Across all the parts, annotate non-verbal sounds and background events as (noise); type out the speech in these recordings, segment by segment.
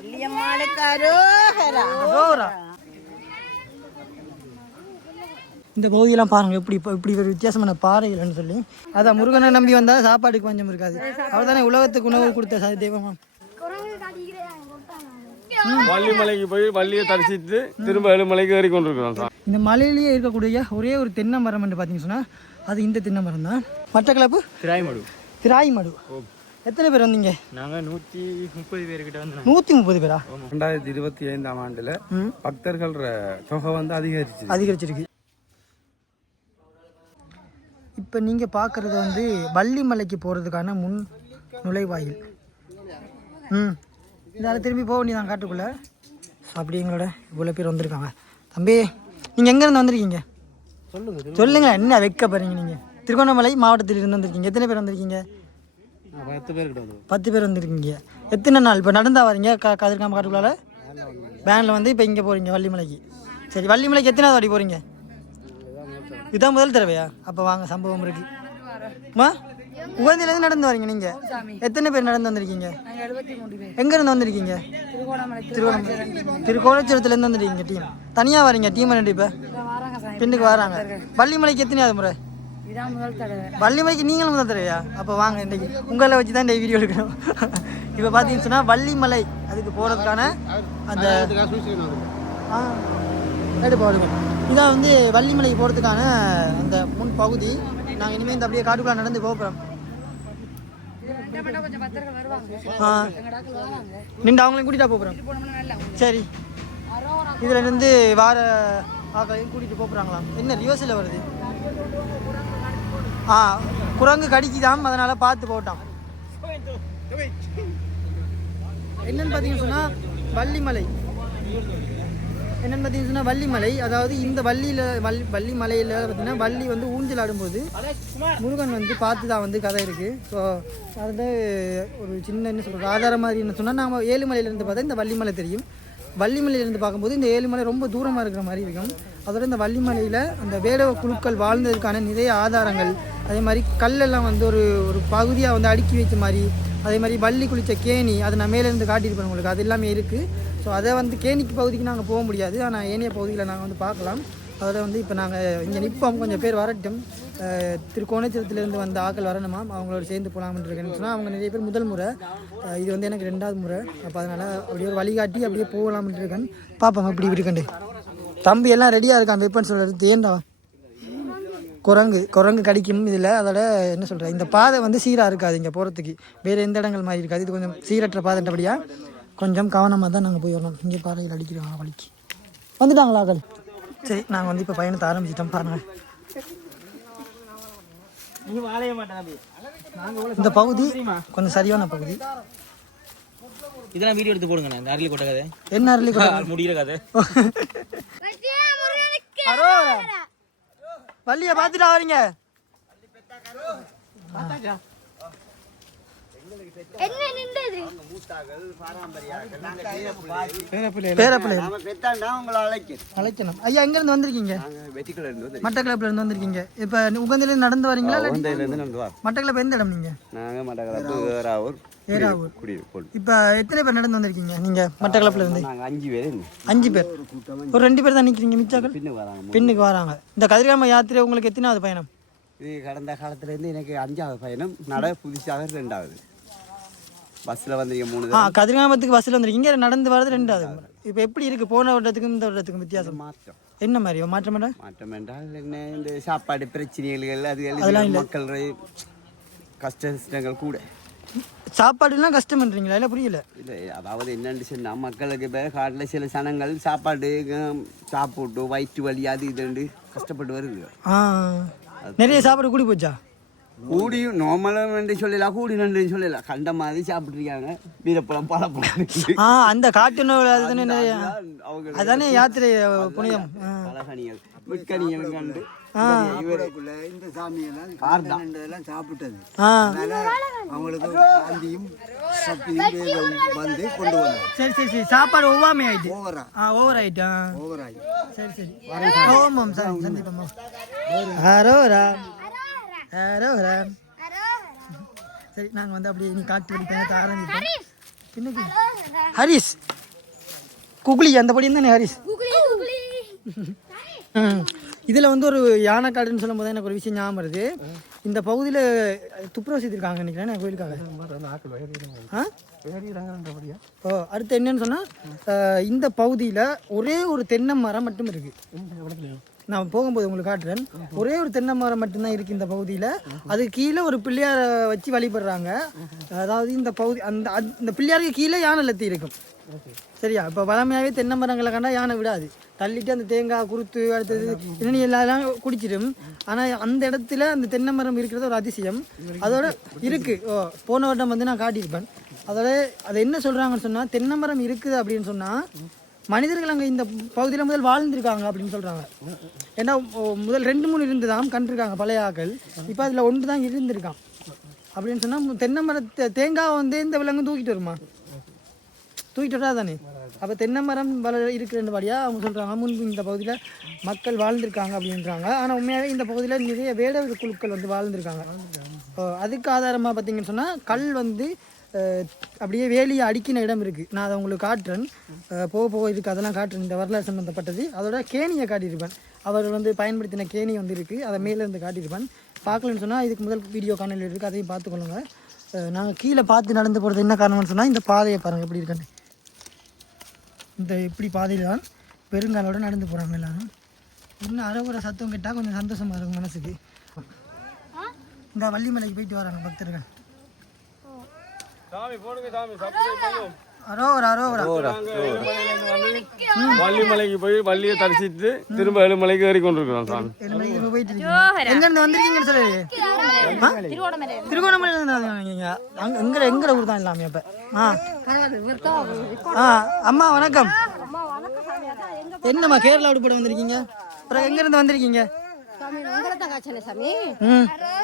வள்ளியம்மாளுக்கு அரோகரா. அரோரா. இந்த பகுதியெல்லாம் பாருங்க எப்படி இப்போ இப்படி ஒரு வித்தியாசமான பாறைகள்னு சொல்லி. அதான் முருகனை நம்பி வந்தால் சாப்பாடுக்கு பஞ்சம் இருக்காது. அவர் தானே உலகத்துக்கு உணவு கொடுத்த ச- தெய்வமா. வள்ளிமலைக்கு போய் வள்ளியை தரிசித்து திரும்ப ஏழுமலைக்கு ஏறி கொண்டிருக்கிறோம் சார் இந்த மலையிலேயே இருக்கக்கூடிய ஒரே ஒரு தென்னை மரம் என்று பார்த்தீங்கன்னு சொன்னால் அது இந்த தென்னை மரம் தான் மட்டக்களப்பு? திராய்மடு. திராய் மடு எத்தனை பேர் வந்தீங்க? நாங்கள் நூற்றி முப்பது பேர்கிட்ட வந்து நூற்றி முப்பது பேரா? ரெண்டாயிரத்தி இருபத்தி ஐந்தாம் ஆண்டுல பக்தர்கள் தொகை வந்து அதிகரிச்சு அதிகரிச்சிருக்கு. இப்போ நீங்கள் பார்க்குறது வந்து வள்ளிமலைக்கு போகிறதுக்கான முன் நுழைவாயில். ம். இதால் திரும்பி போக வேண்டியதான் காட்டுக்குள்ளே. ஸோ அப்படி எங்களோட இவ்வளோ பேர் வந்திருக்காங்க. தம்பி நீங்கள் எங்கேருந்து வந்திருக்கீங்க? சொல்லுங்க சொல்லுங்க என்ன வைக்க போகிறீங்க நீங்கள் திருகோணமலை மாவட்டத்தில் இருந்து வந்திருக்கீங்க. எத்தனை பேர் வந்திருக்கீங்க? பத்து பத்து பேர் வந்துருக்கீங்க. எத்தனை நாள்? இப்போ நடந்தா வரீங்க? க கதிர்காம காட்டுக்குள்ளால? வேனில் வந்து இப்போ இங்கே போகிறீங்க வள்ளிமலைக்கு. சரி வள்ளிமலைக்கு எத்தனை வாடி போகிறீங்க இதுதான் முதல் தடவையா? அப்போ வாங்க சம்பவம் இருக்கு. மா? உகந்திலேருந்து நடந்து வரீங்க நீங்கள் எத்தனை பேர் நடந்து வந்திருக்கீங்க? எங்கேருந்து வந்திருக்கீங்க? திருவண்ணாமலை திருக்கோணச்சுரத்துலேருந்து வந்துருக்கீங்க டீம். தனியாக வரீங்க டீம் ரெண்டு இப்போ பின்னுக்கு வராங்க. வள்ளிமலைக்கு எத்தனையாவது முறை? வள்ளிமலைக்கு நீங்களும் முதல் தடவையா? அப்போ வாங்க இன்றைக்கி உங்களை வச்சு தான் இந்த வீடியோ எடுக்கணும். இப்போ பார்த்தீங்கன்னு சொன்னால் வள்ளிமலை அதுக்கு போகிறதுக்கான அந்த ஆ எடுப்பா எடுங்க இதான் வந்து வள்ளிமலைக்கு போகிறதுக்கான அந்த முன் பகுதி. நாங்கள் இனிமேல் இந்த அப்படியே காட்டுக்குள்ள நடந்து போகிறோம் நின்று அவங்களையும் கூட்டிகிட்டா போகிறோம் சரி. இதில் இருந்து வார ஆக்களையும் கூட்டிகிட்டு போகிறாங்களாம் என்ன ரிவர்ஸில் வருது? ஆ குரங்கு கடிக்குதாம் அதனால் பார்த்து போட்டான் என்னன்னு பார்த்தீங்கன்னு சொன்னால் வள்ளிமலை. என்னென்னு பார்த்தீங்கன்னு சொன்னால் வள்ளிமலை. அதாவது இந்த வள்ளியில் வள்ளி வள்ளி மலையில் பார்த்தீங்கன்னா வள்ளி வந்து ஊஞ்சல் ஆடும்போது முருகன் வந்து பார்த்து தான் வந்து கதை இருக்குது ஸோ அது வந்து ஒரு சின்ன என்ன சொல்கிறது ஆதாரம் மாதிரி என்ன சொன்னால் நாம் ஏழுமலையிலேருந்து பார்த்தா இந்த வள்ளிமலை தெரியும். வள்ளிமலையிலேருந்து பார்க்கும்போது இந்த ஏழுமலை ரொம்ப தூரமாக இருக்கிற மாதிரி இருக்கும். அதோட இந்த வள்ளிமலையில் அந்த வேடவ குழுக்கள் வாழ்ந்ததுக்கான நிறைய ஆதாரங்கள். அதே மாதிரி கல்லெல்லாம் வந்து ஒரு ஒரு பகுதியாக வந்து அடுக்கி வைச்ச மாதிரி அதே மாதிரி வள்ளி குளித்த கேணி அதை நான் மேலேருந்து காட்டியிருப்பேன் உங்களுக்கு. அது எல்லாமே இருக்குது ஸோ அதை வந்து கேணிக்கு பகுதிக்கு நாங்கள் போக முடியாது. ஆனால் ஏனைய பகுதியில் நாங்கள் வந்து பார்க்கலாம். அதோட வந்து இப்போ நாங்கள் இங்கே நிற்போம் கொஞ்சம் பேர் வரட்டும். திருக்கோணச்சரத்துலேருந்து வந்த ஆக்கள் வரணுமா? அவங்களோட சேர்ந்து போகலாம்னு இருக்கேன்னு சொன்னால் அவங்க நிறைய பேர் முதல் முறை. இது வந்து எனக்கு ரெண்டாவது முறை. அப்போ அதனால் அப்படியே ஒரு வழிகாட்டி அப்படியே போகலாம்னு இருக்கேன். பார்ப்போம் எப்படி இருக்கண்டு தம்பி எல்லாம் ரெடியாக இருக்கான் வெப்பன் சொல்கிறது தேண்டா குரங்கு குரங்கு கடிக்கும் இதில். அதோட என்ன சொல்கிறேன் இந்த பாதை வந்து சீராக இருக்காது இங்கே போகிறதுக்கு வேறு எந்த இடங்கள் மாதிரி இருக்காது. இது கொஞ்சம் சீரற்ற பாதைன்றபடியா கொஞ்சம் கவனமாக தான் நாங்கள் போய் வரணும். இங்கே பாறையில் அடிக்கிறோம் வழிக்கு வந்துட்டாங்களா ஆக்கள்? சரி நாங்கள் வந்து இப்போ பயணத்தை ஆரம்பிச்சிட்டோம் பாருங்கள் இந்த பகுதி கொஞ்சம் சரியான பகுதி. இதெல்லாம் வீடியோ எடுத்து போடுங்க இந்த அரளி கொட்ட கதை. என்ன அருளி (laughs) முடிகிற கதை. வள்ளிய பார்த்துட்டா வரீங்க என்ன நின்றது? அழைக்கணும். ஐயா எங்கேருந்து வந்திருக்கீங்க? வெட்டிக்கல இருந்து வந்து மட்டக்கிளப்புல இருந்து வந்திருக்கீங்க. இப்போ உகந்திலேருந்து நடந்து வரீங்களா மட்டக்கிளப்பு எந்த இடம் நீங்கள் நாங்க மட்டக்களப்பு இப்போ எத்தனை பேர் நடந்து வந்திருக்கீங்க நீங்கள் மட்டக்கிளப்புல இருந்து? நாங்க அஞ்சு பேர். அஞ்சு பேர். ஒரு ரெண்டு பேர் தான் நிற்கிறீங்க மிச்சாக்கள்? பின்ன வராங்க பெண்ணுக்கு வராங்க. இந்த கதிர்காம யாத்திரை உங்களுக்கு எத்தனாவது பயணம்? இது கடந்த காலத்துல இருந்து எனக்கு அஞ்சாவது பயணம். நட புதுசாக ரெண்டாவது. பஸ்ல வந்தீங்க மூணு ஆ கதிர்காமத்துக்கு பஸ்ஸில் வந்திருக்கீங்க. நடந்து வர்றது ரெண்டாவது இப்போ எப்படி இருக்கு? போன வருடத்துக்கும் இந்த வருடத்துக்கும் வித்தியாசம். மாற்றம். என்ன மாதிரி மாற்றம் என்ன? மாற்றம் என்றால் என்ன? இந்த சாப்பாடு பிரச்சனைகள் அது எழுதி மக்கள் கஷ்ட நஷ்டங்கள் கூட. சாப்பாடுலாம் கஷ்டம்ன்றீங்களா? இல்லை புரியல. இல்லை அதாவது என்னன்னு சொன்னா மக்களுக்கு இப்போ காட்டில் சில சனங்கள் சாப்பாடு சாப்பிட்டு வயிற்று வலி அது இதுண்டு கஷ்டப்பட்டு வருது. நிறைய சாப்பாடு கூடி போச்சா? கூடியும் நார்மலாக என்று சொல்லலாம் கூடி நன்றி சொல்லலாம் கண்ட மாதிரி சாப்பிட்ருக்காங்க வீரப்பழம் பழப்பழம். ஆ அந்த காட்டு நோய் அதுதானே நிறைய அவங்க அதானே யாத்திரை புனிதம். ஆ. பலகணிகள் மிட்கணிகள் கண்டு. இவருக்குள்ள இந்த சாமியெல்லாம் சாப்பிட்டது. அவங்களுக்கு காந்தியும் சக்தியும் வந்து கொண்டு வந்தாங்க சரி சரி சரி. சாப்பாடு ஒவ்வாமை ஆயிட்டு. ஓவரா. ஆ ஓவர் ஆயிட்டா? ஓவராகி சரி சரி. ஓமம் சார் சந்திப்போம் ஹரோரா ஹரோரா சரி நாங்கள் வந்து அப்படியே நீ காட்டு வழி பயணத்தை ஆரம்பிப்போம். பின்னுக்கு ஹரிஸ். குகுலி அந்த படி தானே ஹரிஸ்? குகுலி குகுலி இதில் வந்து ஒரு யானைக்காடுன்னு சொல்லும் போது எனக்கு ஒரு விஷயம் ஞாபகம் வருது. இந்த பகுதியில் துப்புரவு செய்திருக்காங்க நினைக்கிறேன் நான் கோயிலுக்காக. ஓ அடுத்து என்னன்னு சொன்னால் இந்த பகுதியில் ஒரே ஒரு தென்னை மரம் மட்டும் இருக்குது நான் போகும்போது உங்களுக்கு காட்டுறேன். ஒரே ஒரு தென்னை மரம் மட்டும்தான் இருக்குது இந்த பகுதியில். அது கீழே ஒரு பிள்ளையாரை வச்சு வழிபடுறாங்க. அதாவது இந்த பகுதி அந்த அந்த- இந்த பிள்ளையாருக்கு கீழே யானை லத்தி இருக்கும். சரியா? இப்போ பழமையாகவே தென்னை மரங்களை கண்டா யானை விடாது. தள்ளிட்டு அந்த தேங்காய் குருத்து அடுத்தது இன்னும் எல்லாம் குடிச்சிடும். ஆனால் அந்த இடத்துல அந்த தென்னை மரம் இருக்கிறது ஒரு அதிசயம். அதோட இருக்கு. ஓ போன வருடம் வந்து நான் காட்டியிருப்பேன். அதோட அது என்ன சொல்கிறாங்கன்னு சொன்னால் தென்னை மரம் இருக்குது அப்படின்னு சொன்னால் மனிதர்கள் அங்கே இந்த பகுதியில் முதல் வாழ்ந்திருக்காங்க அப்படின்னு சொல்கிறாங்க ஏன்னா ஓ, முதல் ரெண்டு மூணு இருந்துதான் கண்டிருக்காங்க பழைய ஆக்கள். இப்போ அதில் ஒன்று தான் இருந்திருக்கான் அப்படின்னு சொன்னால் தென்னை மரத்தை தேங்காய் வந்து இந்த விலங்கு தூக்கிட்டு வருமா? தூக்கிட்டு தானே அப்போ தென்னை மரம் வள இருக்கிறபடியாக அவங்க சொல்கிறாங்க முன்பு இந்த பகுதியில் மக்கள் வாழ்ந்திருக்காங்க அப்படின்றாங்க. ஆனால் உண்மையாகவே இந்த பகுதியில் நிறைய வேடவர் குழுக்கள் வந்து வாழ்ந்திருக்காங்க. ஓ, அதுக்கு ஆதாரமாக பார்த்தீங்கன்னு சொன்னால் கல் வந்து அப்படியே வேலியை அடிக்கின இடம் இருக்குது நான் அதை உங்களுக்கு காட்டுறேன். போக போக இருக்குது அதெல்லாம் காட்டுறேன். இந்த வரலாறு சம்மந்தப்பட்டது அதோட கேணியை காட்டியிருப்பேன். அவர் வந்து பயன்படுத்தின கேணி வந்து இருக்குது அதை மேலே இருந்து காட்டியிருப்பேன். பார்க்கலன்னு சொன்னால் இதுக்கு முதல் வீடியோ காணொலி இருக்குது அதையும் பார்த்துக்கொள்ளுங்க. நாங்கள் கீழே பார்த்து நடந்து போகிறது என்ன காரணம்னு சொன்னால் இந்த பாதையை பாருங்கள் எப்படி இருக்குன்னு. இந்த இப்படி பாதையில் தான் பெருங்காலோட நடந்து போகிறாங்க எல்லாரும். இன்னும் அறகுற சத்தம் கேட்டால் கொஞ்சம் சந்தோஷமாக இருக்கும் மனசுக்கு. இந்த வள்ளிமலைக்கு போயிட்டு வராங்க பக்தர்கள். சாமி போடுங்க சாமி வள்ளிமலைக்கு போய் வள்ளியை தரிசித்து திரும்ப ஏழுமலைக்கு ஏறி கொண்டிருக்கிறோம் சாமி. வந்திருக்கீங்கன்னு சொல்லி. இருந்து அங்க எங்கட எங்கட ஊர் தான் இல்லாமல் இப்போ ஆ. ஆ அம்மா வணக்கம். என்னம்மா கேரளா உடுப்பட வந்திருக்கீங்க? அப்புறம் எங்கேருந்து வந்திருக்கீங்க?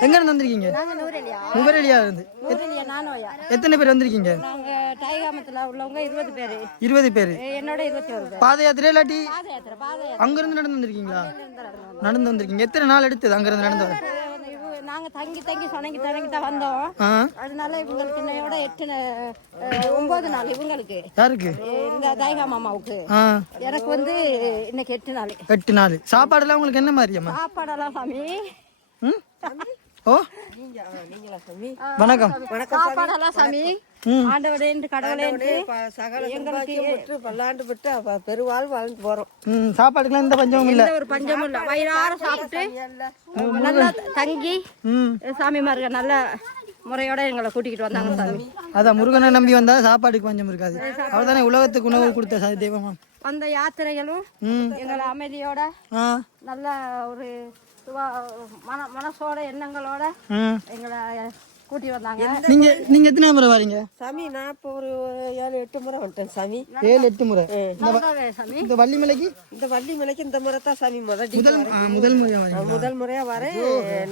எங்கேருந்து வந்திருக்கீங்க? நுவரெலியா இருந்து. எத்தனை பேர் வந்திருக்கீங்க? இருபது பேரு. பாத யாத்திரை இல்லாட்டி நடந்து வந்திருக்கீங்களா? நடந்து வந்திருக்கீங்க. எத்தனை நாள் எடுத்தது அங்கிருந்து நடந்து வர இவ- நாங்க தங்கி தங்கி சொனங்கி தொடங்கி தான் வந்தோம் அதனால இவங்களுக்கு என்னையோட எட்டு ஒன்பது நாள் இவங்களுக்கு. யாருக்கு? இந்த தைகா மாமாவுக்கு. எனக்கு வந்து இன்னைக்கு எட்டு நாள். எட்டு நாள். சாப்பாடுலாம் உங்களுக்கு என்ன மாதிரி சாப்பாடெல்லாம் சாமி? ஓ. வணக்கம். சாப்பாடெல்லாம் சாமி? ஆண்டவரே கடவுளே என்று. எங்களுக்கு பல்லாண்டு விட்டு அவ பெருவாள் வாழ்ந்து போறோம். ம் எந்த பஞ்சமும் இல்லை. எந்த ஒரு பஞ்சமும் இல்லை. வயிறார சாப்பிட்டு நல்லா தங்கி ம். சாமிமார்கள் நல்ல முறையோட எங்களை கூட்டிக்கிட்டு வந்தாங்க சாமி. அதான் முருகனை நம்பி வந்தா சாப்பாடுக்கு பஞ்சம் இருக்காது. அவர் தானே உலகத்துக்கு உணவு கொடுத்த தெய்வமா? அந்த யாத்திரைகளும் எங்களை அமைதியோட நல்ல ஒரு மன மனசோட எண்ணங்களோட எங்களை கூட்டி வந்தாங்க. நீங்க நீங்க எத்தனை முறை வரீங்க? சாமி நான் இப்போ ஒரு ஏழு எட்டு முறை வந்துட்டேன் சாமி. ஏழு எட்டு முறை. இந்த வள்ளிமலைக்கு? இந்த வள்ளி மலைக்கு இந்த முறை தான் சாமி முதல் முதல் முறையா முதல் முறையா வரேன்.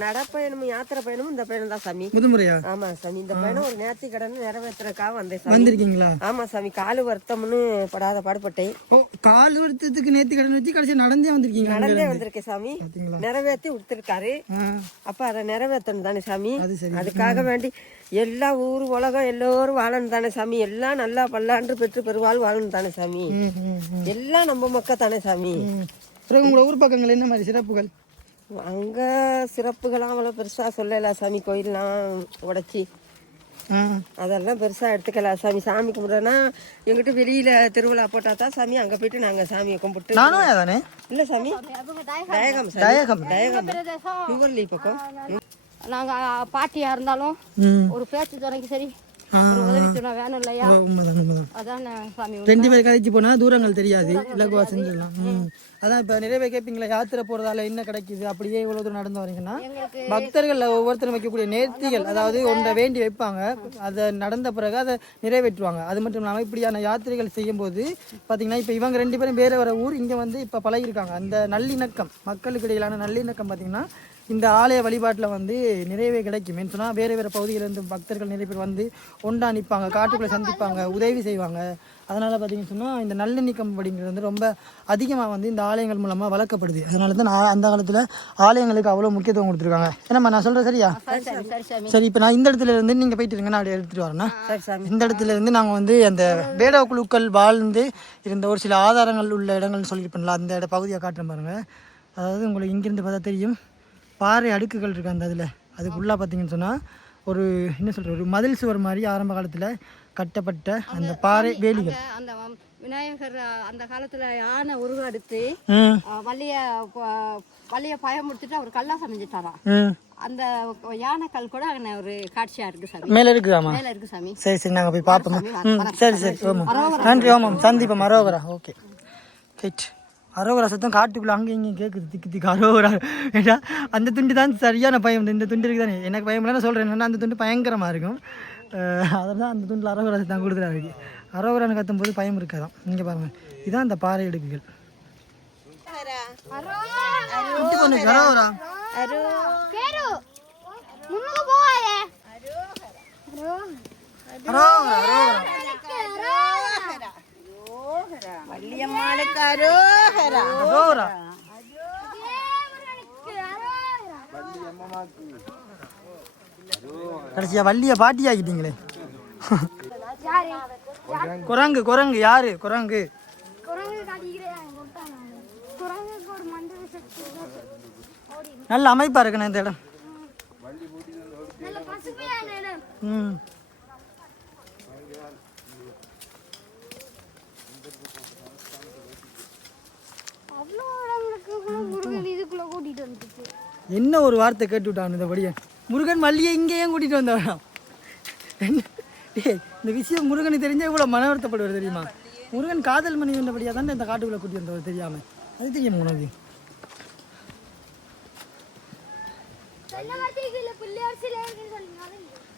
நடப்பயணமும் யாத்திரை பயணமும் இந்த பயணம் தான் சாமி. முதல் முறையா? ஆமா சாமி இந்த பயணம் ஒரு நேர்த்தி கடன் நிறைவேற்றுறதுக்காக வந்தேன் சாமி. வந்திருக்கீங்களா? ஆமா சாமி காலு வருத்தம்னு படாத பாடுபட்டேன். ஓ கால் வருத்தத்துக்கு நேத்து கடன் வச்சு கடைசி நடந்தே வந்திருக்கீங்க நடந்தே. வந்திருக்கேன் சாமி. நிறைவேற்றி கொடுத்துருக்காரு. ஆ. அப்ப அதை நிறைவேற்றணும் தானே சாமி? அது சரி. அதுக்காக வேண்டி எல்லா ஊர் உலகம் எல்லோரும் வாழணும் தானே சாமி. எல்லாம் நல்லா பல்லாண்டு பெற்று பெருவாள் வாழணும் தானே சாமி. எல்லாம் நம்ம மக்கள் தானே சாமி. பிறகு உங்களோட ஊர் பக்கங்கள் என்ன மாதிரி சிறப்புகள்? அங்க சிறப்புகள்லாம் அவ்வளோ பெருசா சொல்லல சாமி. கோயில்லாம் உடைச்சி. அதெல்லாம் பெருசா எடுத்துக்கல சாமி. சாமி கும்பிட்றோன்னா எங்கிட்ட வெளியில திருவிழா போட்டா தான் சாமி. அங்க போயிட்டு நாங்க சாமியை கும்பிட்டு நானும் தானே இல்ல சாமி. தயகம். தயகம் பிரதேசம் நுவர்லி பக்கம். நாங்க பாட்டியா இருந்தாலும் ஒரு பேச்சு துணைக்கு சரி ரெண்டு பேர் கழிச்சு போனா தூரங்கள் தெரியாது இலகுவா செஞ்சிடலாம் அதான் இப்போ நிறைய பேர் கேட்பீங்களா யாத்திரை போறதால என்ன கிடைக்குது? அப்படியே இவ்வளவு தூரம் நடந்து வரீங்கன்னா பக்தர்கள் ஒவ்வொருத்தரும் வைக்கக்கூடிய நேர்த்திகள் அதாவது ஒன்றை வேண்டி வைப்பாங்க அதை நடந்த பிறகு அதை நிறைவேற்றுவாங்க. அது மட்டும் இல்லாமல் இப்படியான யாத்திரைகள் செய்யும்போது பார்த்தீங்கன்னா இப்போ இவங்க ரெண்டு பேரும் வேற வேற ஊர் இங்கே வந்து இப்போ பழகிருக்காங்க அந்த நல்லிணக்கம் மக்களுக்கு இடையிலான நல்லிணக்கம் பார்த்தீங்கன்னா இந்த ஆலய வழிபாட்டில் வந்து நிறையவே கிடைக்கும். ஏன்னு சொன்னால் வேறு வேறு பகுதியிலேருந்து பக்தர்கள் நிறைய பேர் வந்து ஒன்றா நிற்பாங்க காட்டுக்குள்ளே சந்திப்பாங்க உதவி செய்வாங்க. அதனால் பார்த்தீங்கன்னு சொன்னால் இந்த நல்லெண்ணிக்கம் அப்படிங்கிறது வந்து ரொம்ப அதிகமாக வந்து இந்த ஆலயங்கள் மூலமாக வளர்க்கப்படுது. அதனால தான் நான் அந்த காலத்தில் ஆலயங்களுக்கு அவ்வளோ முக்கியத்துவம் கொடுத்துருக்காங்க. ஏன்னம்மா நான் சொல்கிறேன் சரியா? சரி இப்போ நான் இந்த இடத்துல இருந்து நீங்கள் போயிட்டு இருங்க நான் எடுத்துகிட்டு வரேன்னா இந்த இடத்துல இருந்து நாங்கள் வந்து அந்த வேட குழுக்கள் வாழ்ந்து இருந்த ஒரு சில ஆதாரங்கள் உள்ள இடங்கள்னு சொல்லியிருப்பேன்ல அந்த இட பகுதியை காட்டுறேன் பாருங்கள் அதாவது உங்களுக்கு இங்கேருந்து பார்த்தா தெரியும். பாறை அடுக்குகள் இருக்கு அந்த அதில் அதுக்குள்ளே பார்த்தீங்கன்னு சொன்னால் ஒரு என்ன சொல்கிறது ஒரு மதில் சுவர் மாதிரி ஆரம்ப காலத்தில் கட்டப்பட்ட அந்த பாறை வேலிகள். அந்த விநாயகர் அந்த காலத்துல யானை உருவெடுத்து ம் அஹ், வள்ளிய வள்ளிய பயமுடுத்திட்டு அவர் கல்லா சமைஞ்சிட்டாராம் அந்த யானை கல் கூட அங்கே ஒரு காட்சியா இருக்கு சாமி. மேலே இருக்குதாம்மா மேல இருக்கு சாமி. சரி சரி நாங்கள் போய் பார்ப்போம் சரி சரி ஓமாம் நன்றி ஓமாம் சந்திப்போம் அரோகரா ஓகே. ரைட் அரோகரா சத்தம் காட்டுக்குள்ளே அங்கே இங்கேயும் கேட்குது திக்கு திக்கு அரோகரா. ஏடா அந்த துண்டு தான் சரியான பயம் இந்த துண்டு இருக்குது தானே எனக்கு பயம் இல்லைன்னு சொல்கிறேன் என்னன்னா அந்த துண்டு பயங்கரமாக இருக்கும். அதை தான் அந்த துண்டில் அரோகரா சத்தம் கொடுக்குறாரு அரோகரான்னு கத்தும் போது பயம் இருக்காதான் இங்கே பாருங்க. இதான் அந்த பாறை பொண்ணுக்கு அரோகரா அரோகரா. அரோகரா. கடைசியா வள்ளிய பாட்டி ஆக்கிட்டீங்களே குரங்கு குரங்கு யாரு? குரங்கு. நல்ல அமைப்பா இருக்குண்ணே இந்த இடம். நல்ல பசுமையான இடம். ம். என்ன ஒரு வார்த்தை கேட்டு விட்டான் இந்த படியன் முருகன் மல்லியை இங்கேயும் கூட்டிட்டு வந்தவனா? என்ன? டேய், இந்த விஷயம் முருகனுக்கு தெரிஞ்சா இவ்வளோ மன வருத்தப்படுவார் தெரியுமா? முருகன் காதல் மணி வந்தபடியாக தான் இந்த காட்டுக்குள்ளே கூட்டி வந்தவர் தெரியாம? அது தெரியுமா உனக்கு?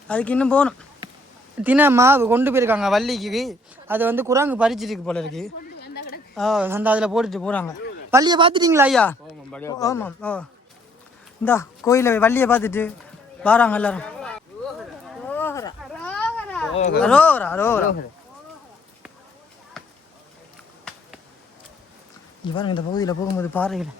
அதுக்கு இன்னும் போகணும். தின மாவு கொண்டு போயிருக்காங்க வள்ளிக்கு. அதை வந்து குரங்கு பறிச்சிருக்கு போல இருக்கு. ஆ அந்த அதில் போட்டுட்டு போகிறாங்க வள்ளியை பார்த்துட்டீங்களா ஐயா? ஆமாம் ஓ இந்தா கோயிலில் வள்ளியை பார்த்துட்டு வராங்க எல்லாரும். இங்க பாருங்க இந்த பகுதியில் போகும்போது பாறைகள்.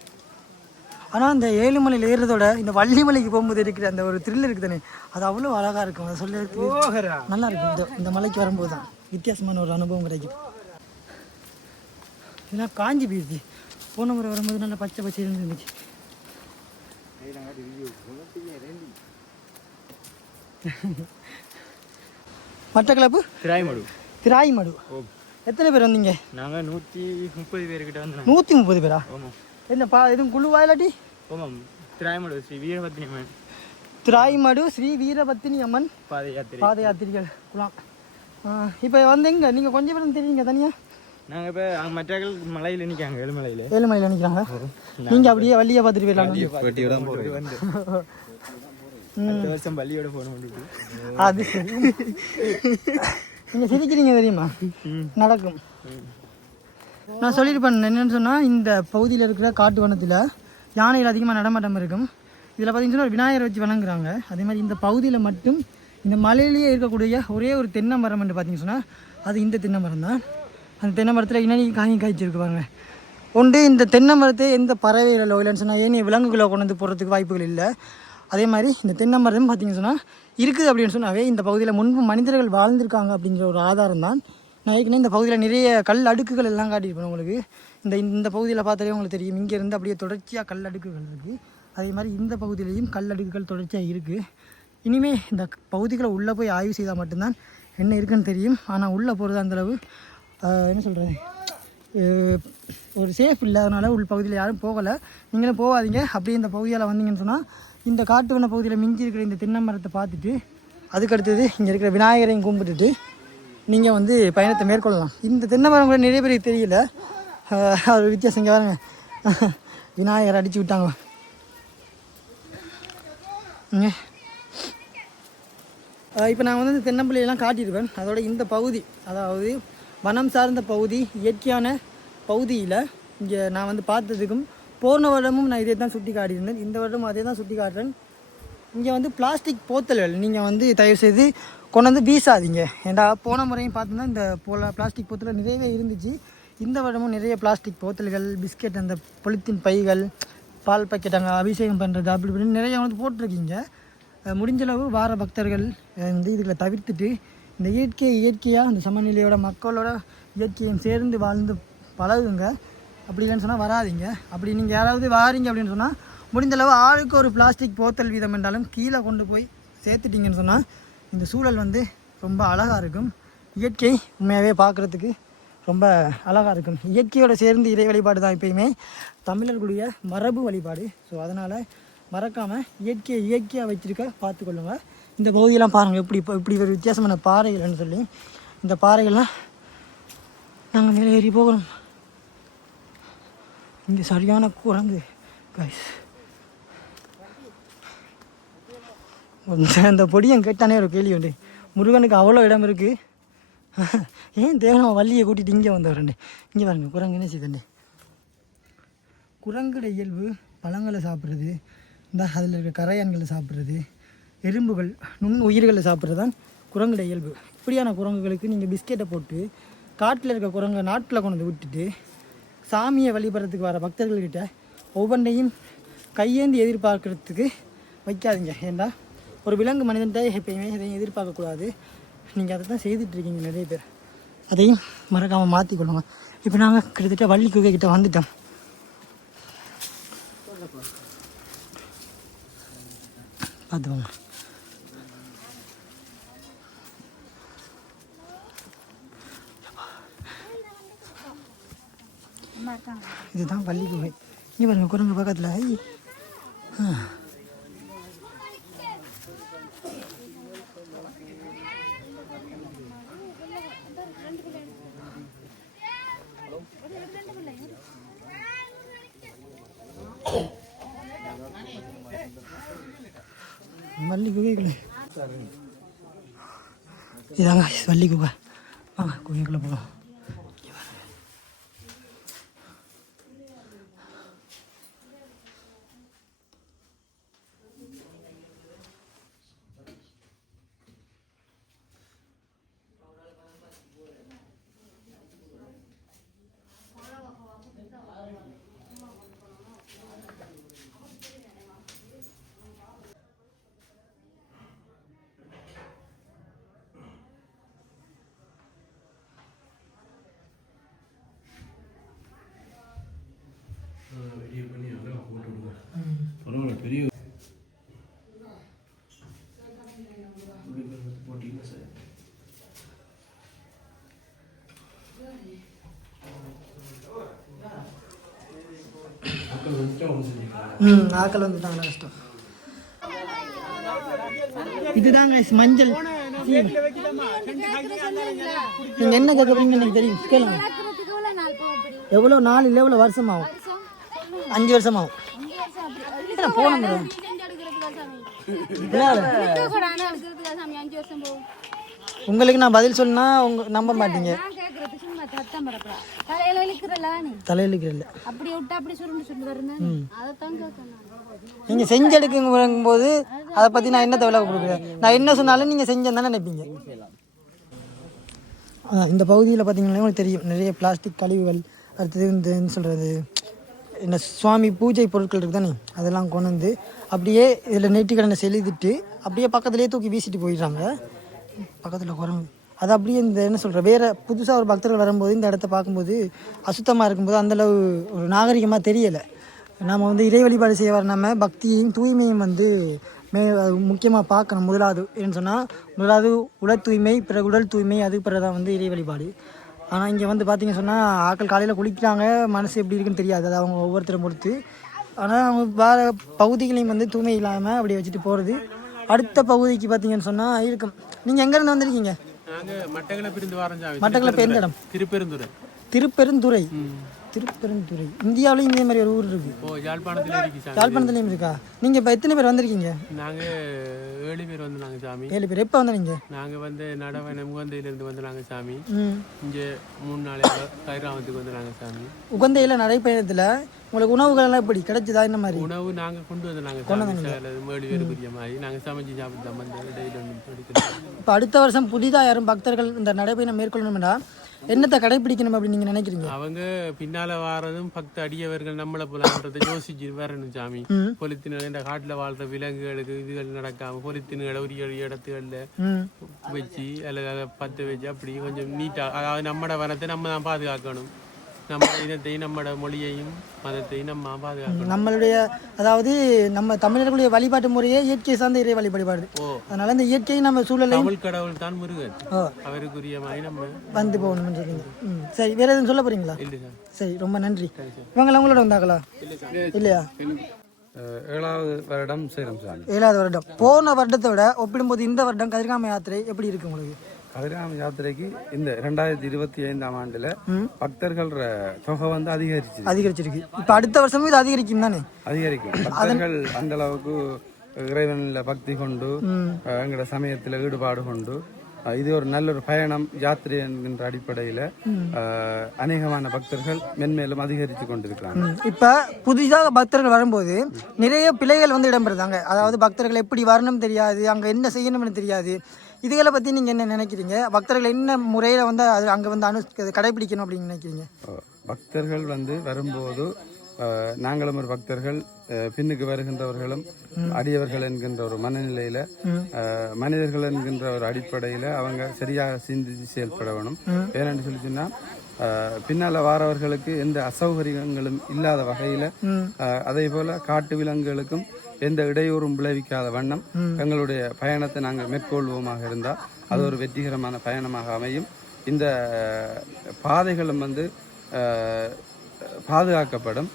ஆனால் அந்த ஏழுமலையில் ஏறுறதோட இந்த வள்ளிமலைக்கு போகும்போது இருக்கிற அந்த ஒரு த்ரில் தானே அது அவ்வளோ அழகாக இருக்கும். அதை சொல்ல நல்லா இருக்கும். இந்த இந்த மலைக்கு வரும்போது தான் வித்தியாசமான ஒரு அனுபவம் கிடைக்கும். இதெல்லாம் காஞ்சி போயிடுச்சு போன முறை வரும்போது நல்லா பச்சை பச்சை இருந்துச்சு. மட்டக்களப்பு திராய்மடு. திராய்மடு. எத்தனை பேர் வந்தீங்க? நாங்கள் நூற்றி முப்பது பேர்கிட்ட வந்து நூற்றி முப்பது பேரா? என்ன பா எதுவும் குழுவா இல்லாட்டி? ஆமாம் திராய்மடு ஸ்ரீ வீரபத்னி அம்மன். திராய்மடு ஸ்ரீ வீரபத்தினி அம்மன். பாத யாத்திரை பாத யாத்திரிகள் குலாம் இப்போ வந்து எங்க? நீங்கள் கொஞ்சம் பேரும் தெரியுங்க தனியா? நாங்கள் இப்போ அங்கே மற்றவர்கள் மலையில் நிற்காங்க ஏழுமலையில் ஏழுமலையில் நிற்கிறாங்க நீங்கள் அப்படியே வள்ளியை பார்த்துட்டு போயிடலாம். வந்து அடுத்த வருஷம் பள்ளியோட போன முடியுது அது நீங்கள் சிரிக்கிறீங்க தெரியுமா? நடக்கும். நான் சொல்லியிருப்பேன் என்னன்னு சொன்னால் இந்த பகுதியில் இருக்கிற காட்டு வனத்தில் யானைகள் அதிகமாக நடமாட்டம் இருக்கும். இதில் பார்த்தீங்கன்னா ஒரு விநாயகர் வச்சு வணங்குறாங்க. அதே மாதிரி இந்த பகுதியில் மட்டும் இந்த மலையிலேயே இருக்கக்கூடிய ஒரே ஒரு தென்னை மரம் என்று பார்த்தீங்கன்னு சொன்னால் அது இந்த தென்னை மரம் தான் அந்த தென்னை மரத்தில் இனி காய் காய்ச்சிருக்கு பாருங்க. ஒன்று இந்த தென்னை மரத்தை எந்த பறவைகளோ இல்லைன்னு சொன்னால் ஏனைய விலங்குகளோ கொண்டு வந்து போடுறதுக்கு வாய்ப்புகள் இல்லை. அதே மாதிரி இந்த தென்னை மரம் பார்த்தீங்கன்னு சொன்னால் இருக்குது அப்படின்னு சொன்னாவே இந்த பகுதியில் முன்பு மனிதர்கள் வாழ்ந்திருக்காங்க அப்படிங்கிற ஒரு ஆதாரம் தான். நான் ஏற்கனவே இந்த பகுதியில் நிறைய கல் அடுக்குகள் எல்லாம் காட்டியிருப்பேன் உங்களுக்கு. இந்த இந்த பகுதியில் பார்த்தாலே உங்களுக்கு தெரியும். இங்கே இருந்து அப்படியே தொடர்ச்சியாக கல் அடுக்குகள் இருக்குது அதே மாதிரி இந்த பகுதியிலையும் கல் அடுக்குகள் தொடர்ச்சியாக இருக்குது இனிமே இந்த பகுதிகளை உள்ளே போய் ஆய்வு செய்தால் மட்டும்தான் என்ன இருக்குன்னு தெரியும். ஆனால் உள்ளே போகிறது அந்தளவு என்ன சொல்கிறது ஒரு சேஃப் இல்லாதனால உள் பகுதியில் யாரும் போகலை. நீங்களும் போகாதீங்க. அப்படியே இந்த பகுதியால் வந்தீங்கன்னு சொன்னால் இந்த காட்டுவன பகுதியில் மிஞ்சி இருக்கிற இந்த தென்னை மரத்தை பார்த்துட்டு அதுக்கு அடுத்தது இங்கே இருக்கிற விநாயகரையும் கும்பிட்டுட்டு நீங்கள் வந்து பயணத்தை மேற்கொள்ளலாம். இந்த தென்னை மரம் கூட நிறைய பேருக்கு தெரியல. அது வித்தியாசம். இங்கே பாருங்க. விநாயகர் அடித்து விட்டாங்க. இங்கே. இப்போ நான் வந்து தென்னம்பிள்ளையெல்லாம் காட்டியிருப்பேன். அதோட இந்த பகுதி அதாவது வனம் சார்ந்த பகுதி இயற்கையான பகுதியில் இங்கே நான் வந்து பார்த்ததுக்கும் போன வருடமும் நான் இதே தான் சுட்டி காட்டியிருந்தேன் இந்த வருடமும் அதே தான் சுட்டி காட்டுறேன் இங்கே வந்து பிளாஸ்டிக் போத்தல்கள் நீங்கள் வந்து தயவுசெய்து கொண்டு வந்து வீசாதீங்க. ஏன்டா போன முறையும் பார்த்தோன்னா இந்த போல பிளாஸ்டிக் போத்தல் நிறையவே இருந்துச்சு. இந்த வருடமும் நிறைய பிளாஸ்டிக் போத்தல்கள் பிஸ்கெட் அந்த பொலித்தீன் பைகள் பால் பாக்கெட் அங்கே அபிஷேகம் பண்ணுறது அப்படி இப்படின்னு நிறைய வந்து போட்டிருக்கீங்க. முடிஞ்சளவு முடிஞ்ச அளவு வார பக்தர்கள் வந்து இதில் தவிர்த்துட்டு இந்த இயற்கை இயற்கையாக அந்த சமநிலையோட மக்களோட இயற்கையும் சேர்ந்து வாழ்ந்து பழகுங்க. அப்படி இல்லைன்னு சொன்னால் வராதீங்க. அப்படி நீங்கள் யாராவது வாரீங்க அப்படின்னு சொன்னால் முடிந்த அளவு ஆளுக்கு ஒரு பிளாஸ்டிக் போத்தல் வீதம் என்றாலும் கீழே கொண்டு போய் சேர்த்துட்டிங்கன்னு சொன்னால் இந்த சூழல் வந்து ரொம்ப அழகாக இருக்கும். இயற்கை உண்மையாகவே பார்க்குறதுக்கு ரொம்ப அழகாக இருக்கும். இயற்கையோட சேர்ந்து இறை வழிபாடு தான் எப்பயுமே தமிழர்களுடைய மரபு வழிபாடு. ஸோ அதனால் மறக்காமல் இயற்கையை இயற்கையாக வச்சுருக்க பார்த்துக்கொள்ளுங்கள் இந்த பகுதியெல்லாம் பாருங்கள் எப்படி இப்போ இப்படி ஒரு வித்தியாசமான பாறைகள்னு சொல்லி. இந்த பாறைகள்லாம் நாங்கள் மேலே ஏறி போகணும். இங்கே சரியான குரங்கு கைஸ் அந்த பொடியன் கேட்டானே ஒரு கேள்வி உண்டு. முருகனுக்கு அவ்வளோ இடம் இருக்குது (laughs) ஏன் தேவனம் வள்ளியை கூட்டிகிட்டு இங்கே வந்தவரண்டு இங்கே பாருங்க குரங்கு என்ன செய்தண்டே இயல்பு பழங்களை சாப்பிட்றது இந்த அதில் இருக்க கரையான்களை சாப்பிட்றது எறும்புகள் நுண் உயிர்களை சாப்பிட்றது தான் குரங்குட இயல்பு. இப்படியான குரங்குகளுக்கு நீங்கள் பிஸ்கெட்டை போட்டு காட்டில் இருக்க குரங்கை நாட்டில் கொண்டு வந்து விட்டுட்டு சாமியை வழிபடுறதுக்கு வர பக்தர்கள்கிட்ட ஒவ்வொன்றையும் கையேந்தி எதிர்பார்க்கறதுக்கு வைக்காதீங்க. ஏண்டா? ஒரு விலங்கு மனிதன்கிட்ட எப்பயுமே எதையும் எதிர்பார்க்கக்கூடாது. நீங்கள் அதை தான் செய்துட்ருக்கீங்க நிறைய பேர். அதையும் மறக்காமல் மாற்றிக்கொள்ளுங்க இப்போ நாங்கள் கிட்டத்தட்ட வள்ளி குகை கிட்ட வந்துட்டோம். பார்த்துக்கோங்க. இதுதான் பள்ளி குகை இங்கே பாருங்க குரங்கு பக்கத்தில். ஐ. ஆ. வள்ளி இதாங்க வள்ளி குகை. வாங்க குகைக்குள்ளே போகலாம் ம் ஆக்கள் வந்துட்டாங்களா கஷ்டம் இதுதாங்க guys, மஞ்சள். நீங்க என்ன கேட்க போறீங்கன்னு எனக்கு தெரியும். கேளுங்க. எவ்வளோ நாள் இல்லை எவ்வளோ வருஷம் ஆகும் அஞ்சு வருஷம் ஆகும் என்ன போன முறை செஞ்சு எடுக்கிறதுக்கா சாமி இதனால கூட ஆனால் எடுக்கிறதுக்கா சாமி. அஞ்சு வருஷம் போகும். உங்களுக்கு நான் பதில் சொன்னா உங்க நம்ப மாட்டீங்க. தலையில இழுக்கிறல்ல நீ தலையிலுக்கு இல்லை அப்படி விட்டு அப்படி சுருண்டு சுருண்டு வருங்க அதைத்தான் நீங்க செஞ்செடுக்கும் போது அதை பத்தி நான் என்ன விளக்க கொடுக்குறேன்? நான் என்ன சொன்னாலும் நீங்க செஞ்சேன்னு தானே நினைப்பீங்க? இந்த பகுதியில் பார்த்தீங்கன்னா உங்களுக்கு தெரியும். நிறைய பிளாஸ்டிக் கழிவுகள் அடுத்தது இந்த என்ன சொல்கிறது என்ன சுவாமி பூஜை பொருட்கள் இருக்கு தானே? அதெல்லாம் கொண்டு வந்து அப்படியே இதில் நெட்டிக்கடனை செலுத்திட்டு அப்படியே பக்கத்துலேயே தூக்கி வீசிட்டு போயிடுறாங்க. பக்கத்தில் குரங்கு அது அப்படியே இந்த என்ன சொல்கிற வேறு புதுசாக ஒரு பக்தர்கள் வரும்போது இந்த இடத்த பார்க்கும்போது அசுத்தமாக இருக்கும்போது அந்தளவு ஒரு நாகரிகமாக தெரியலை. நாம் வந்து இறை வழிபாடு செய்ய வர நம்ம பக்தியையும் தூய்மையும் வந்து மே முக்கியமாக பார்க்கணும் முதலாவது. ஏன்னு சொன்னால் முதலாவது உடல் தூய்மை பிறகு உடல் தூய்மை அதுக்கு பிறகு தான் வந்து இறை வழிபாடு. ஆனால் இங்கே வந்து பார்த்தீங்க சொன்னால் ஆட்கள் காலையில் குளிக்கிறாங்க மனசு எப்படி இருக்குன்னு தெரியாது. அது அவங்க ஒவ்வொருத்தரும் பொறுத்து. ஆனால் அவங்க வேறு பகுதிகளையும் வந்து தூய்மை இல்லாமல் அப்படி வச்சுட்டு போகிறது அடுத்த பகுதிக்கு பார்த்தீங்கன்னு சொன்னால் இருக்கும். நீங்கள் எங்கேருந்து வந்திருக்கீங்க? மட்டக்களப்பிருந்து வரோம் சாமி மட்டக்களப்பு எந்த இடம்? திருப்பெருந்துறை. திருப்பெருந்துறை. திருப்பெருந்துறை. இந்தியாவிலையும் இதே மாதிரி ஒரு ஊர் இருக்கு. ஓ யாழ்ப்பாணத்தில் இருக்கு சாமி. யாழ்ப்பாணத்துலேயும் இருக்கா? நீங்கள் இப்போ எத்தனை பேர் வந்திருக்கீங்க? நாங்கள் ஏழு பேர் வந்து நாங்கள் சாமி. ஏழு பேர். எப்போ வந்தீங்க? நாங்கள் வந்து நடவன முகந்தையிலேருந்து வந்து நாங்கள் சாமி இங்கே மூணு நாளைக்கு கைராமத்துக்கு வந்து நாங்கள் சாமி. உகந்தையில் நடைப்பயணத்தில் உங்களுக்கு உணவுகள் எல்லாம் எப்படி? கிடைச்சதா? இந்த மாதிரி? உணவு நாங்கள் கொண்டு வந்து நாங்கள் சாமி சேலை ஏழு பேருக்குரிய மாதிரி. நாங்கள் சமைச்சு சாப்பிட்டு தான் வந்து இப்போ அடுத்த வருஷம் புதிதாக யாரும் பக்தர்கள் இந்த நடைப்பயணம் மேற்கொள்ளணும்னா என்னத்தை கடைபிடிக்கணும் அப்படின்னு நீங்கள் நினைக்கிறீங்க? அவங்க பின்னால வாரதும் பக்த அடியவர்கள் நம்மளை போலான்றதை யோசிச்சு வரணும் சாமி? பொலித்தின இந்த காட்டுல வாழ்ற விலங்குகளுக்கு இதுகள் நடக்காம பொலித்தின்களை ஒரு ஏழு இடத்துகள்ல வச்சு அல்லது அதை பத்து வச்சு அப்படி கொஞ்சம் நீட்டா அதாவது நம்மட வனத்தை நம்ம தான் பாதுகாக்கணும். நம்ம இனத்தையும் நம்மட மொழியையும் மதத்தையும் நம்ம பாதுகாக்கணும். நம்மளுடைய அதாவது நம்ம தமிழர்களுடைய வழிபாட்டு முறையே இயற்கை சார்ந்த இறை வழிபாடு ஓ. அதனால இந்த இயற்கையை நம்ம சூழலையும் தமிழ் கடவுள் தான் முருகன். ஓ. அவருக்குரிய மாதிரி நம்ம வந்து போகணும்னு சொல்றீங்க. சரி வேற எதுவும் சொல்ல போறீங்களா? இல்லை சார். சரி ரொம்ப நன்றி. இவங்க உங்களோட வந்தாங்களா? இல்லையா? ஏழாவது வருடம் சாமி. ஏழாவது வருடம். போன வருடத்தை விட ஒப்பிடும்போது இந்த வருடம் கதிர்காம யாத்திரை எப்படி இருக்கு உங்களுக்கு? கதிராம யாத்திரைக்கு இந்த ரெண்டாயிரத்தி இருபத்தி ஐந்தாம் ஆண்டுல பக்தர்கள் தொகை வந்து அதிகரிச்சு அதிகரிச்சிருக்கு. இப்போ அடுத்த வருஷமும் இது அதிகரிக்கும் தானே? அதிகரிக்கும். பக்தர்கள் அந்த அளவுக்கு இறைவனில் பக்தி கொண்டு எங்களோட சமயத்தில் ஈடுபாடு கொண்டு இது ஒரு நல்ல ஒரு பயணம் யாத்திரை என்கின்ற அடிப்படையில் அநேகமான பக்தர்கள் மென்மேலும் அதிகரித்து கொண்டிருக்கிறாங்க. இப்போ புதிதாக பக்தர்கள் வரும்போது நிறைய பிழைகள் வந்து இடம்பெறுதாங்க. அதாவது பக்தர்கள் எப்படி வரணும் தெரியாது அங்கே என்ன செய்யணும்னு தெரியாது. இதுகளை பற்றி நீங்கள் என்ன நினைக்கிறீங்க? பக்தர்கள் என்ன முறையில் வந்து அது அங்கே வந்து அனு கடைபிடிக்கணும் அப்படின்னு நினைக்கிறீங்க? பக்தர்கள் வந்து வரும்போது நாங்களும் ஒரு பக்தர்கள் பின்னுக்கு வருகின்றவர்களும் அடியவர்கள் என்கின்ற ஒரு மனநிலையில மனிதர்கள் என்கின்ற ஒரு அடிப்படையில அவங்க சரியாக சிந்திச்சு செயல்பட வேணும். ஏனென்று சொல்லி சொன்னா பின்னால வாரவர்களுக்கு எந்த அசௌகரியங்களும் இல்லாத வகையில அதே போல காட்டு விலங்குகளுக்கும் எந்த இடையூறும் விளைவிக்காத வண்ணம் எங்களுடைய பயணத்தை நாங்கள் மேற்கொள்வோமாக இருந்தால் அது ஒரு வெற்றிகரமான பயணமாக அமையும். இந்த பாதைகளும் வந்து பாதுகாக்கப்படும்.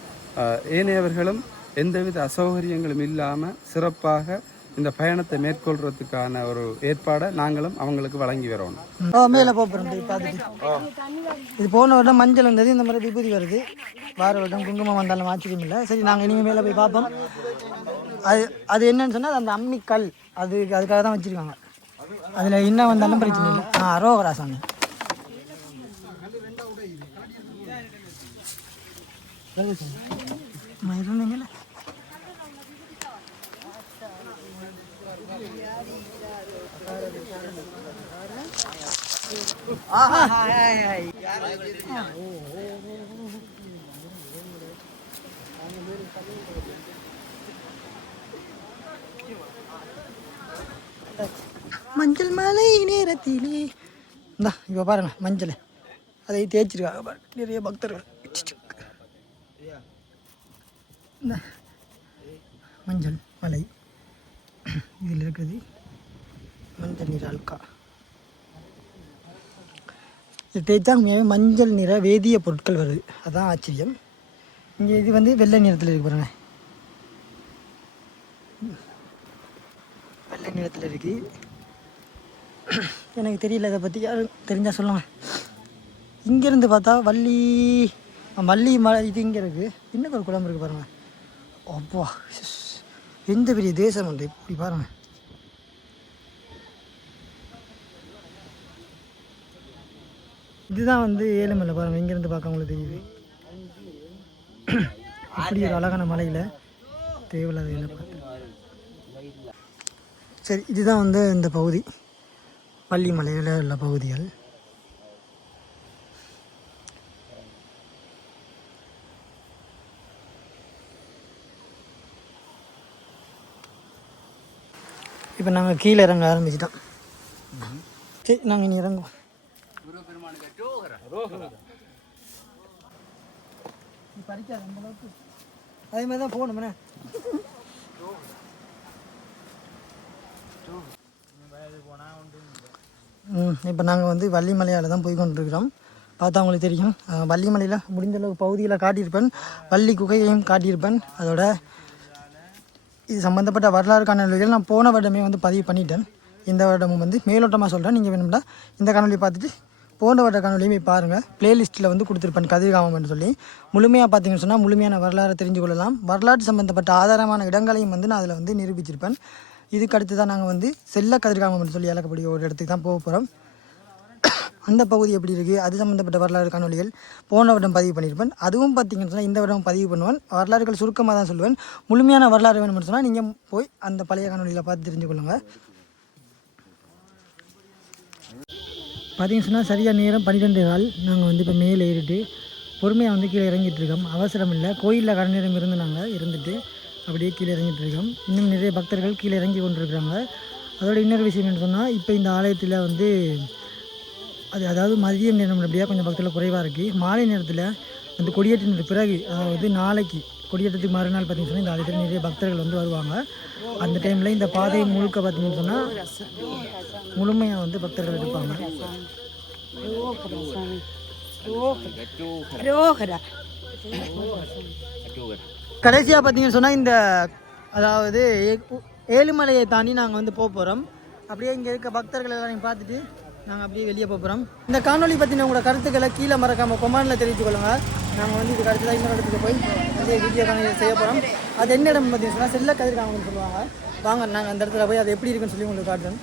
ஏனையவர்களும் எந்தவித அசௌகரியங்களும் இல்லாமல் சிறப்பாக இந்த பயணத்தை மேற்கொள்றதுக்கான ஒரு ஏற்பாடை நாங்களும் அவங்களுக்கு வழங்கி வரணும் ஓ மேலே போகிறோம் இது போன வருடம் மஞ்சள் வந்தது இந்த மாதிரி விபூதி வருது. வார வருடம் குங்குமம் வந்தாலும் ஆச்சரியம் இல்லை சரி நாங்கள் இனிமேல் மேலே போய் பார்ப்போம். அது அது என்னன்னு சொன்னால் அந்த அம்மிக்கல் அது அதுக்காக தான் வச்சுருக்காங்க. அதில் என்ன வந்தாலும் பிரச்சனை இல்லை. ஆ அரோகரா சாமி ஆ, மஞ்சள் மலை நேரத்திலே. இந்தா இப்போ பாருங்க மஞ்சள். அதை தேய்ச்சிருக்காங்க பாருங்க. நிறைய பக்தர்கள். இந்த. மஞ்சள் மலை. இதில் இருக்குது மஞ்சள் நிற அல்கா. இது தேய்ச்சா உண்மையாகவே மஞ்சள் நிற வேதிய பொருட்கள் வருது. அதுதான் ஆச்சரியம். இங்கே இது வந்து வெள்ளை நிறத்தில் இருக்கு பாருங்க. வெள்ளை நிலத்தில் இருக்கு. (clears throat) எனக்கு தெரியல இதை பற்றி யாரும் தெரிஞ்சால் சொல்லுங்கள் இங்கேருந்து பார்த்தா வள்ளி மல்லி மலை இது இங்கே இருக்குது இன்னும் ஒரு குளம் இருக்குது பாருங்கள் அப்பா எந்த பெரிய தேசம் உண்டு? இப்படி பாருங்கள் இதுதான் வந்து ஏழுமலை பாருங்கள் இங்கேருந்து பார்க்க உங்களுக்கு தெரியுது. (clears throat) இப்படி ஒரு அழகான மலையில் தேவையில்லாத என்ன பார்த்து. சரி இதுதான் வந்து இந்த பகுதி. பள்ளி மலையில் உள்ள பகுதிகள். இப்போ நாங்கள் கீழே இறங்க ஆரம்பிச்சிட்டோம். சரி நாங்கள் இனி இறங்குவோம். அதே மாதிரி தான் போகணுமே ம் இப்போ நாங்கள் வந்து வள்ளிமலையால் தான் போய் கொண்டிருக்கிறோம். பார்த்தா உங்களுக்கு தெரியும். வள்ளிமலையில் முடிந்த அளவு பகுதியில் காட்டியிருப்பேன். வள்ளி குகையையும் காட்டியிருப்பேன். அதோட இது சம்மந்தப்பட்ட வரலாறு காணொலிகள் நான் போன வருடமே வந்து பதிவு பண்ணிட்டேன். இந்த வருடமும் வந்து மேலோட்டமாக சொல்கிறேன் நீங்கள் வேணும்னா இந்த காணொலி பார்த்துட்டு போன வருட காணொலியுமே பாருங்கள் பிளேலிஸ்ட்டில் வந்து கொடுத்துருப்பேன் கதிர்காமம்னு சொல்லி. முழுமையாக பார்த்தீங்கன்னு சொன்னால் முழுமையான வரலாறை தெரிஞ்சு கொள்ளலாம். வரலாற்று சம்மந்தப்பட்ட ஆதாரமான இடங்களையும் வந்து நான் அதில் வந்து நிரூபிச்சிருப்பேன். இதுக்கு அடுத்து தான் நாங்கள் வந்து செல்ல கதிர்காமம் சொல்லி அழைக்கக்கூடிய ஒரு இடத்துக்கு தான் போக போகிறோம் அந்த பகுதி எப்படி இருக்குது அது சம்மந்தப்பட்ட வரலாறு காணொலிகள் போன வருடம் பதிவு பண்ணியிருப்பேன் அதுவும் பார்த்தீங்கன்னு சொன்னால் இந்த வருடம் பதிவு பண்ணுவேன். வரலாறுகள் சுருக்கமாக தான் சொல்லுவேன். முழுமையான வரலாறு வேணும்னு சொன்னால் நீங்கள் போய் அந்த பழைய காணொலியில் பார்த்து தெரிஞ்சு கொள்ளுங்கள் பார்த்தீங்கன்னு சொன்னால் சரியாக நேரம் பன்னிரெண்டு நாள் நாங்கள் வந்து இப்போ மேலே ஏறிட்டு பொறுமையாக வந்து கீழே இறங்கிட்டு இருக்கோம். அவசரம் இல்லை கோயிலில் கரை நேரம் இருந்து நாங்கள் இருந்துட்டு அப்படியே கீழே இறங்கிட்டு இருக்கோம் இன்னும் நிறைய பக்தர்கள் கீழே இறங்கி கொண்டிருக்கிறாங்க. அதோட இன்னொரு விஷயம் என்ன சொன்னால் இப்போ இந்த ஆலயத்தில் வந்து அது அதாவது மதியம் நேரம் அப்படியே கொஞ்சம் பக்கத்தில் குறைவாக இருக்குது மாலை நேரத்தில் வந்து கொடியேற்றின பிறகு அதாவது நாளைக்கு கொடியேற்றத்துக்கு மறுநாள் பார்த்தீங்கன்னு சொன்னால் இந்த ஆலயத்தில் நிறைய பக்தர்கள் வந்து வருவாங்க. அந்த டைமில் இந்த பாதை முழுக்க பார்த்தீங்கன்னு சொன்னால் முழுமையாக வந்து பக்தர்கள் இருப்பாங்க. கடைசியாக பார்த்தீங்கன்னு சொன்னால் இந்த அதாவது ஏழுமலையை தாண்டி நாங்கள் வந்து போக போகிறோம் அப்படியே இங்கே இருக்க பக்தர்கள் எல்லாரையும் பார்த்துட்டு நாங்கள் அப்படியே வெளியே போக போகிறோம் இந்த காணொளி பற்றின உங்களோட கருத்துக்களை கீழே மறக்காமல் கொமானில் தெரிவித்துக் கொள்ளுங்கள் நாங்கள் வந்து இதுக்கு அடுத்ததாக இன்னொரு இடத்துக்கு போய் அதே வீடியோ காணொலி செய்ய போகிறோம் அது என்ன இடம் பார்த்தீங்கன்னா செல்ல கதிர்காமன்னு சொல்லுவாங்க. வாங்க நாங்கள் அந்த இடத்துல போய் அது எப்படி இருக்குன்னு சொல்லி உங்களுக்கு காட்டுறோம்.